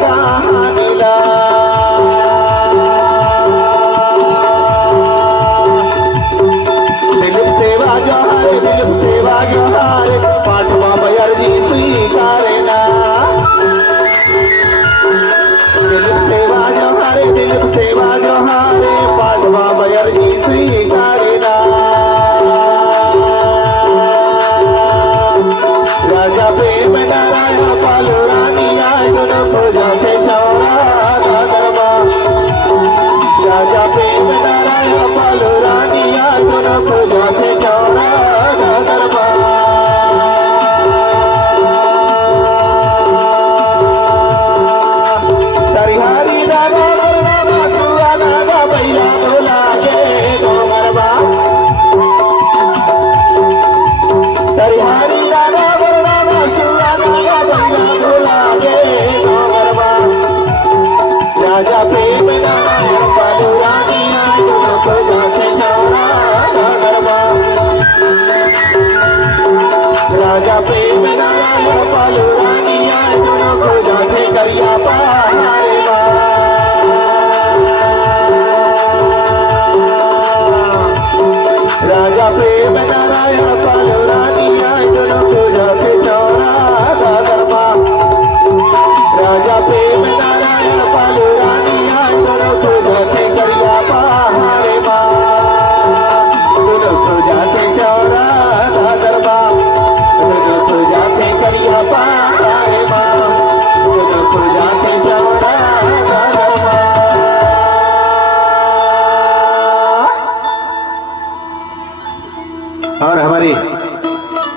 कहानीला दिलीप सेवा जोहार पाठवा बयरजी स्वीकारेना दिलीप सेवा जोहार पाठवा बयरजी स्वीकारेना राजा प्रेम नारायण पालो रानी आयुन पूजा से चौरा धर्मा राजा प्रेम नारायण पालो रानी आयुन पूजा से चौरा धर्मा हरिहरी दादा बलरामा तुआ दादा बैला बोला गे गोमरबा हरिहरी दादा बलरामा तुआ दादा बैला बोला गे गोमरबा राजा प्रेम नारायण पालो रानी आयुन पूजा से चौरा धर्मा राजा प्रेम नारायण पालो रानी आयुन पूजा से करिया पहाड़े राजा प्रेम नारायण पालो रानी आयुन पूजा से चौरा धर्मा राजा प्रेम नारायण पालो रानी आयुन पूजा से करिया पहाड़े पूजा से चौरा धर्मा पूजा से करिया पहाड़े पूजा से चौरा धर्मा। और हमारे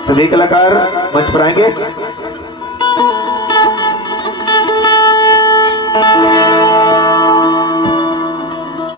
सभी कलाकार मंच पर आएंगे।